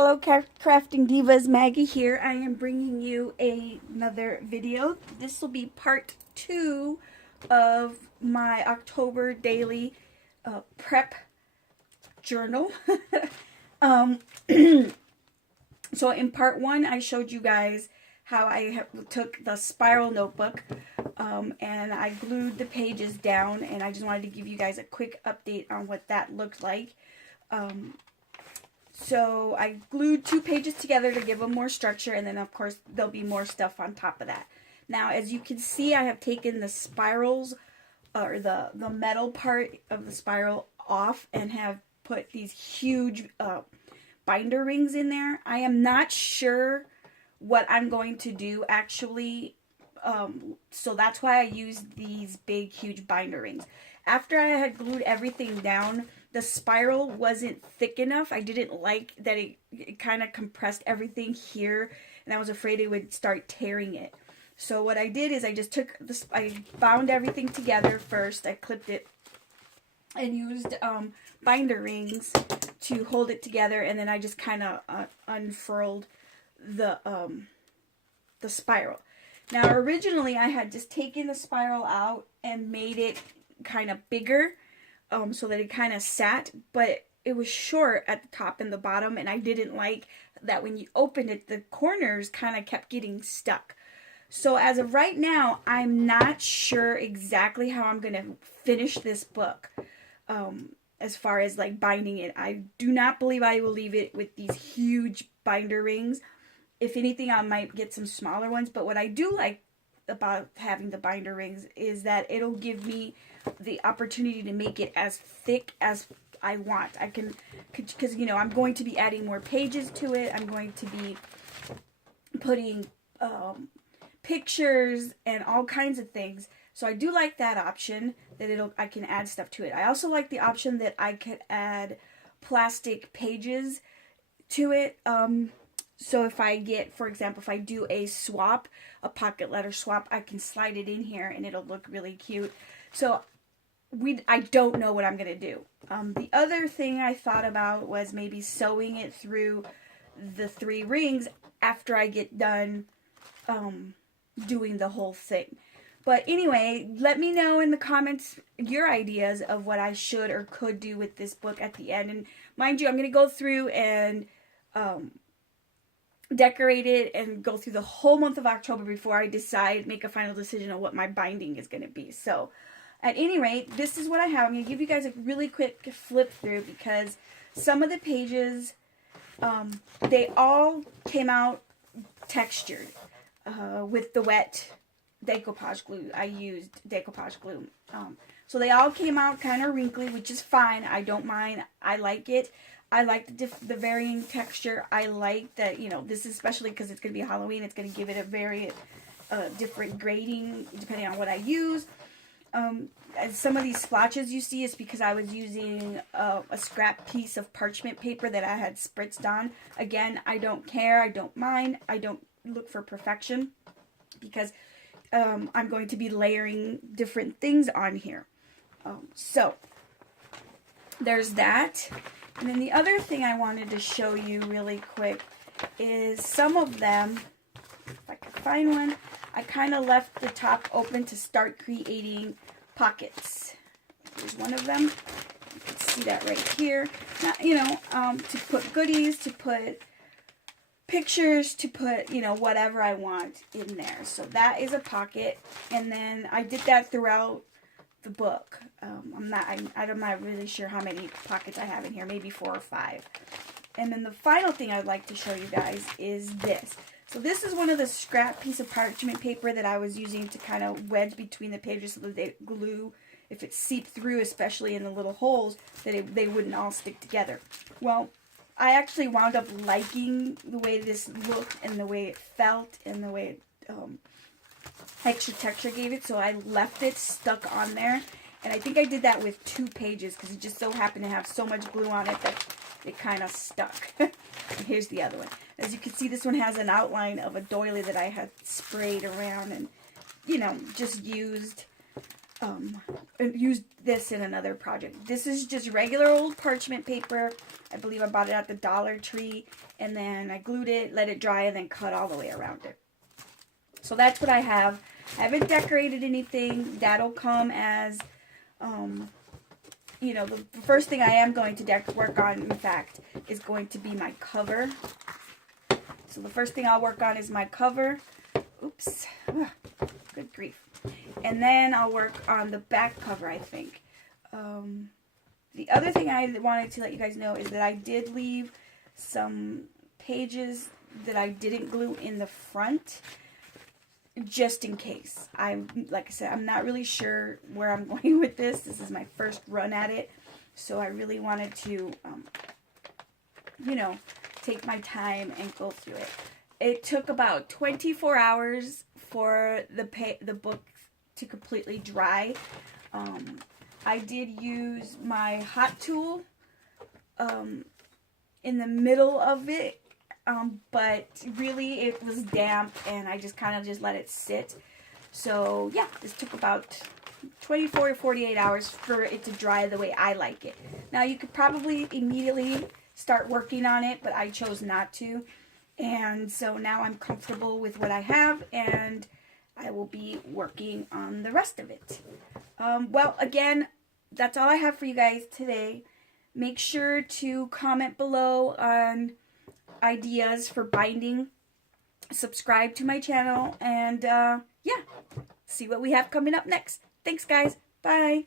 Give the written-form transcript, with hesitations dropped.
Hello, Crafting Divas. Maggie here. I am bringing you another video. This will be part 2 of my October daily prep journal. um, so in part 1, I showed you guys how I took the spiral notebook and I glued the pages down, and I just wanted to give you guys a quick update on what that looked like. So I glued 2 pages together to give them more structure, and then of course there'll be more stuff on top of that. Now, as you can see, I have taken the spirals, or the metal part of the spiral off, and have put these huge binder rings in there. I am not sure what I'm going to do actually, so that's why I used these big huge binder rings. After I had glued everything down, the spiral wasn't thick enough. I didn't like that it kind of compressed everything here, and I was afraid it would start tearing it. So what I did is I just took this, I bound everything together first. I clipped it and used binder rings to hold it together, and then I just kind of unfurled the spiral. Now, originally I had just taken the spiral out and made it kind of bigger, so that it kind of sat, but it was short at the top and the bottom, and I didn't like that when you opened it, the corners kind of kept getting stuck. So as of right now, I'm not sure exactly how I'm going to finish this book, as far as like binding it. I do not believe I will leave it with these huge binder rings. If anything, I might get some smaller ones, but what I do like about having the binder rings is that it'll give me the opportunity to make it as thick as I want. I can, because you know, I'm going to be adding more pages to it. I'm going to be putting pictures and all kinds of things. So I do like that option, that I can add stuff to it. I also like the option that I could add plastic pages to it. So if I get, for example, if I do a swap, a pocket letter swap, I can slide it in here and it'll look really cute. So I don't know what I'm going to do. The other thing I thought about was maybe sewing it through the 3 rings after I get done doing the whole thing. But anyway, let me know in the comments your ideas of what I should or could do with this book at the end. And mind you, I'm going to go through and decorate it and go through the whole month of October before I make a final decision on what my binding is going to be. So at any rate, this is what I have. I'm going to give you guys a really quick flip through because some of the pages, they all came out textured with the wet decoupage glue. I used decoupage glue. So they all came out kind of wrinkly, which is fine. I don't mind. I like it. I like the varying texture. I like that, you know, this is especially because it's going to be Halloween. It's going to give it a very different grading depending on what I use. Some of these splotches you see is because I was using a scrap piece of parchment paper that I had spritzed on. Again, I don't care. I don't mind. I don't look for perfection because I'm going to be layering different things on here. So there's that. And then the other thing I wanted to show you really quick is some of them, if I can find one, I kind of left the top open to start creating pockets. Here's one of them. You can see that right here. Now, you know, to put goodies, to put pictures, to put, you know, whatever I want in there. So that is a pocket. And then I did that throughout the book. I'm not really sure how many pockets I have in here, maybe 4 or 5. And then the final thing I'd like to show you guys is this. So this is one of the scrap piece of parchment paper that I was using to kind of wedge between the pages so that they glue, if it seeped through, especially in the little holes, that they wouldn't all stick together. Well, I actually wound up liking the way this looked and the way it felt and the way it, extra texture gave it, so I left it stuck on there. And I think I did that with 2 pages because it just so happened to have so much glue on it that it kind of stuck. Here's the other one. As you can see, this one has an outline of a doily that I had sprayed around and, you know, just used used this in another project. This is just regular old parchment paper. I believe I bought it at the Dollar Tree, and then I glued it, let it dry, and then cut all the way around it. So that's what I have. I haven't decorated anything. That'll come as, you know, the first thing I am going to work on, in fact, is going to be my cover. So the first thing I'll work on is my cover. Oops. Ugh, good grief. And then I'll work on the back cover, I think. The other thing I wanted to let you guys know is that I did leave some pages that I didn't glue in the front, just in case. Like I said, I'm not really sure where I'm going with this. This is my first run at it, so I really wanted to, you know, take my time and go through it. It took about 24 hours for the book to completely dry. I did use my hot tool in the middle of it, but really it was damp, and I just kind of just let it sit. So yeah, this took about 24 to 48 hours for it to dry the way I like it. Now you could probably immediately start working on it, but I chose not to. And so now I'm comfortable with what I have, and I will be working on the rest of it. Well, again, that's all I have for you guys today. Make sure to comment below on ideas for binding. Subscribe to my channel, and yeah, see what we have coming up next. Thanks, guys. Bye.